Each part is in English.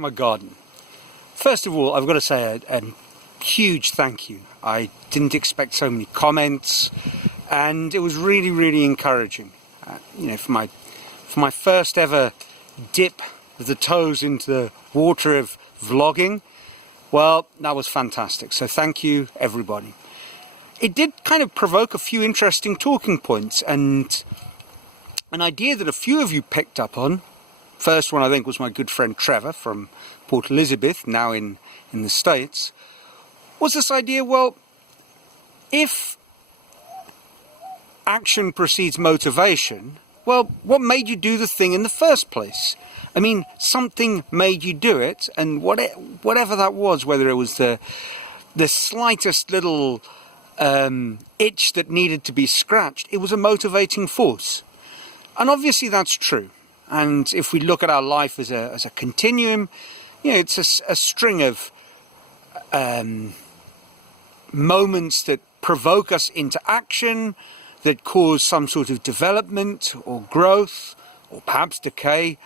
to my garden. First of all, I've got to say a huge thank you. I didn't expect so many comments, and it was really, really encouraging. For my first ever dip of the toes into the water of vlogging, well, that was fantastic. So thank you, everybody. It did kind of provoke a few interesting talking points, and an idea that a few of you picked up on. First one, I think, was my good friend Trevor from Port Elizabeth, now in the States, was this idea, well, if action precedes motivation, well, what made you do the thing in the first place? I mean, something made you do it, and whatever that was, whether it was the slightest little itch that needed to be scratched, it was a motivating force. And obviously that's true. And if we look at our life as a continuum, it's a string of moments that provoke us into action, that cause some sort of development or growth, or perhaps decay,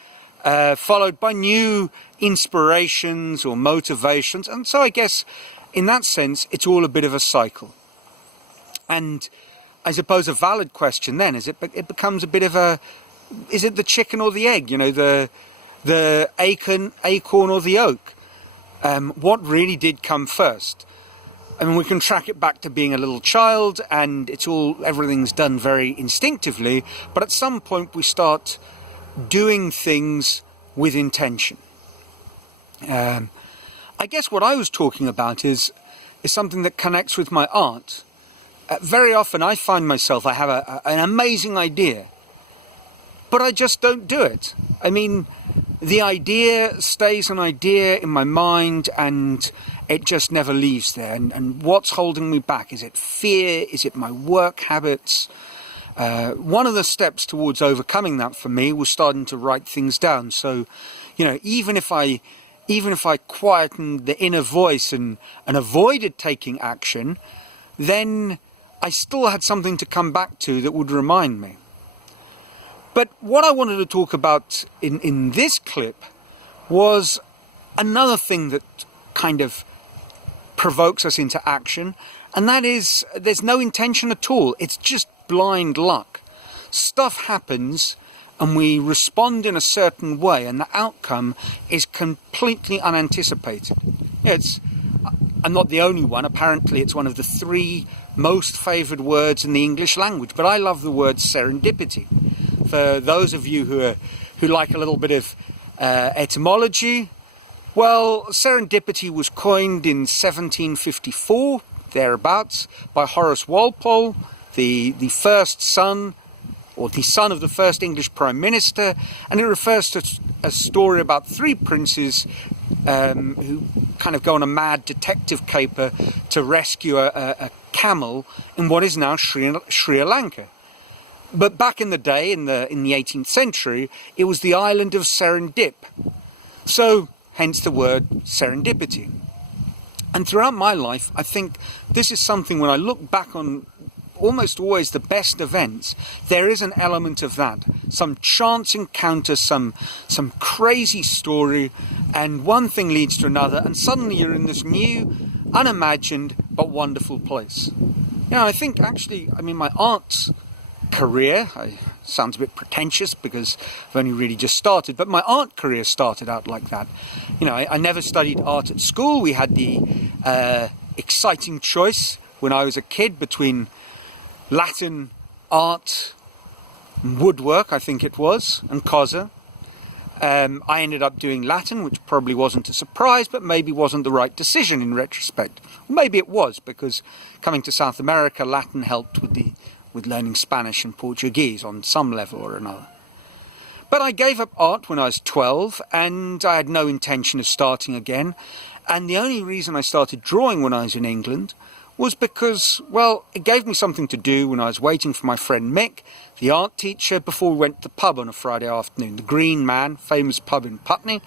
followed by new inspirations or motivations. And so I guess in that sense, it's all a bit of a cycle. And I suppose a valid question then is it becomes a bit of a, is it the chicken or the egg? The acorn or the oak? What really did come first? I mean, we can track it back to being a little child, and everything's done very instinctively, but at some point we start doing things with intention. I guess what I was talking about is something that connects with my art. Very often I find myself, I have an amazing idea, but I just don't do it. I mean, the idea stays an idea in my mind, and it just never leaves there. And what's holding me back? Is it fear? Is it my work habits? One of the steps towards overcoming that for me was starting to write things down. So, even if I quietened the inner voice and avoided taking action, then I still had something to come back to that would remind me. But what I wanted to talk about in this clip was another thing that kind of provokes us into action, and that is there's no intention at all. It's just blind luck. Stuff happens and we respond in a certain way, and the outcome is completely unanticipated. I'm not the only one. Apparently it's one of the 3 most favoured words in the English language, but I love the word serendipity. For those of you who like a little bit of etymology, well, serendipity was coined in 1754, thereabouts, by Horace Walpole, the first son, or the son of the first English Prime Minister, and it refers to a story about 3 princes who kind of go on a mad detective caper to rescue a camel in what is now Sri Lanka. But back in the day, in the 18th century, it was the island of Serendip. So, hence the word serendipity. And throughout my life, I think this is something, when I look back on almost always the best events, there is an element of that. Some chance encounter, some crazy story, and one thing leads to another, and suddenly you're in this new, unimagined, but wonderful place. I think actually, my art's career, sounds a bit pretentious because I've only really just started, but my art career started out like that. I never studied art at school. We had the exciting choice when I was a kid between Latin, art, woodwork, I think it was, and Cosa. I ended up doing Latin, which probably wasn't a surprise, but maybe wasn't the right decision in retrospect. Maybe it was, because coming to South America, Latin helped with learning Spanish and Portuguese on some level or another. But I gave up art when I was 12, and I had no intention of starting again. And the only reason I started drawing when I was in England was because, well, it gave me something to do when I was waiting for my friend Mick, the art teacher, before we went to the pub on a Friday afternoon. The Green Man, famous pub in Putney.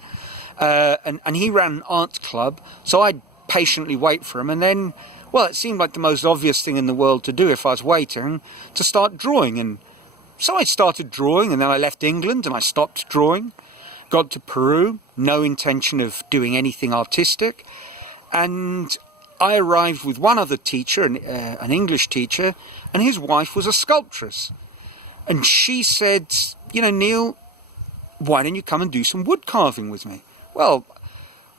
And he ran an art club, so I'd patiently wait for him. And then, well, it seemed like the most obvious thing in the world to do if I was waiting, to start drawing. And so I started drawing, and then I left England and I stopped drawing. got to Peru, no intention of doing anything artistic, and I arrived with one other teacher, an English teacher, and his wife was a sculptress. And she said, you know, Neil, why don't you come and do some wood carving with me? Well,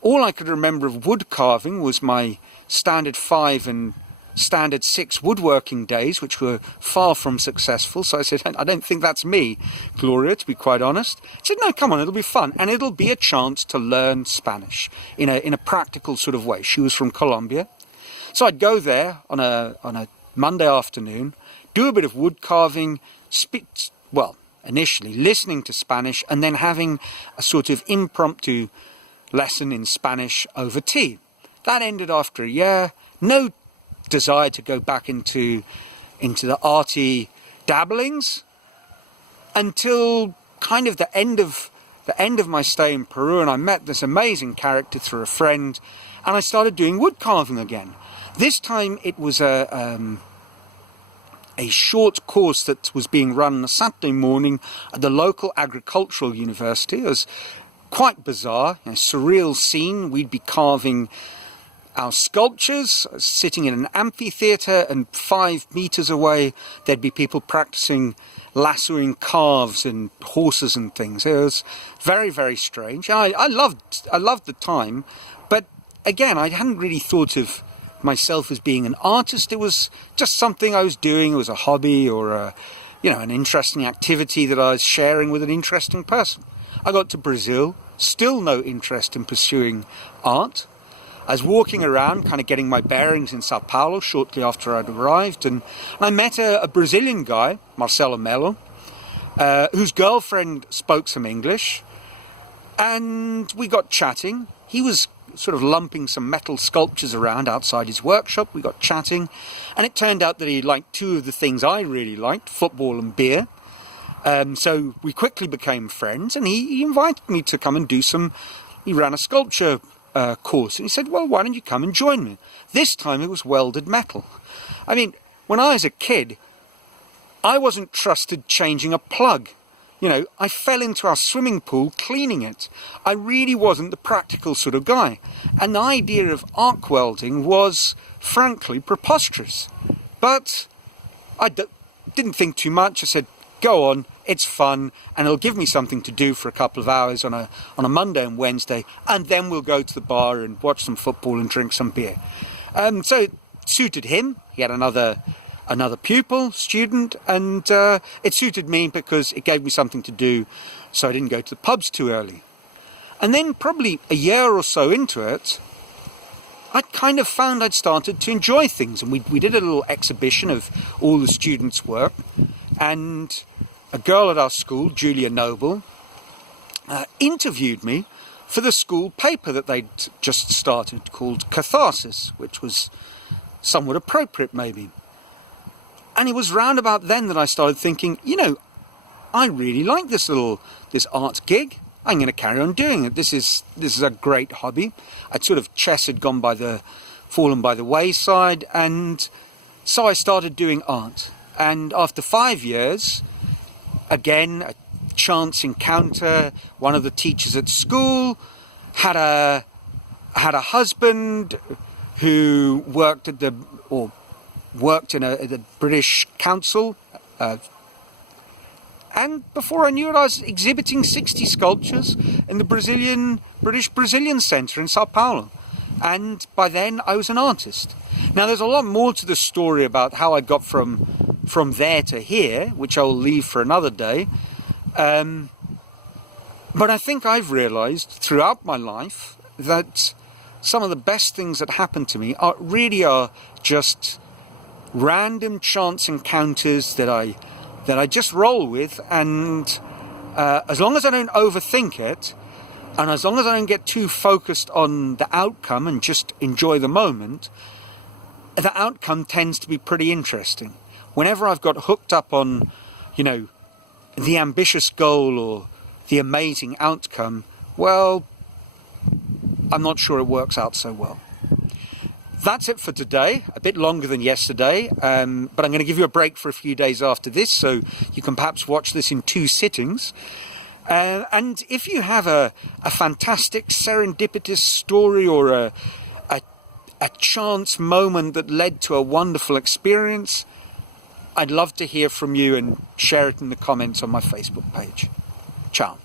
all I could remember of wood carving was my standard 5 and standard 6 woodworking days, which were far from successful. So I said, I don't think that's me, Gloria, to be quite honest. She said, no, come on, it'll be fun. And it'll be a chance to learn Spanish in a practical sort of way. She was from Colombia. So I'd go there on a Monday afternoon, do a bit of wood carving, initially listening to Spanish, and then having a sort of impromptu lesson in Spanish over tea. That ended after a year. No desire to go back into the arty dabblings until kind of the end of my stay in Peru, and I met this amazing character through a friend, and I started doing wood carving again. This time it was a short course that was being run on a Saturday morning at the local agricultural university. It was quite bizarre, a surreal scene. We'd be carving our sculptures, sitting in an amphitheatre, and 5 meters away there'd be people practicing lassoing calves and horses and things. It was very, very strange. And I loved the time, but again, I hadn't really thought of myself as being an artist. It was just something I was doing. It was a hobby or an interesting activity that I was sharing with an interesting person. I got to Brazil, still no interest in pursuing art. I was walking around, kind of getting my bearings in Sao Paulo shortly after I'd arrived, and I met a Brazilian guy, Marcelo Melo, whose girlfriend spoke some English, and we got chatting. He was sort of lumping some metal sculptures around outside his workshop. We got chatting, and it turned out that he liked 2 of the things I really liked, football and beer. So we quickly became friends, and he invited me to come and he ran a sculpture course, and he said, well, why don't you come and join me? This time it was welded metal. I mean, when I was a kid, I wasn't trusted changing a plug. You know, I fell into our swimming pool cleaning it. I really wasn't the practical sort of guy. And the idea of arc welding was, frankly, preposterous. But I didn't think too much. I said, go on, it's fun, and it'll give me something to do for a couple of hours on a Monday and Wednesday, and then we'll go to the bar and watch some football and drink some beer. So it suited him. He had another student, and it suited me because it gave me something to do, so I didn't go to the pubs too early. And then probably a year or so into it, I kind of found I'd started to enjoy things, and we did a little exhibition of all the students' work, and a girl at our school, Julia Noble, interviewed me for the school paper that they'd just started called Catharsis, which was somewhat appropriate maybe. And it was round about then that I started thinking, you know, I really like this art gig. I'm going to carry on doing it. This is a great hobby. Chess had fallen by the wayside, and so I started doing art. And after 5 years, again, a chance encounter. One of the teachers at school had a husband who worked in the British Council, and before I knew it, I was exhibiting 60 sculptures in the British Brazilian Centre in Sao Paulo. And by then, I was an artist. Now, there's a lot more to the story about how I got from there to here, which I will leave for another day. But I think I've realised throughout my life that some of the best things that happen to me are just random chance encounters that I just roll with, and as long as I don't overthink it, and as long as I don't get too focused on the outcome and just enjoy the moment, the outcome tends to be pretty interesting. Whenever I've got hooked up on, the ambitious goal or the amazing outcome, well, I'm not sure it works out so well. That's it for today, a bit longer than yesterday, but I'm going to give you a break for a few days after this, so you can perhaps watch this in 2 sittings. And if you have a fantastic serendipitous story or a chance moment that led to a wonderful experience, I'd love to hear from you and share it in the comments on my Facebook page. Ciao.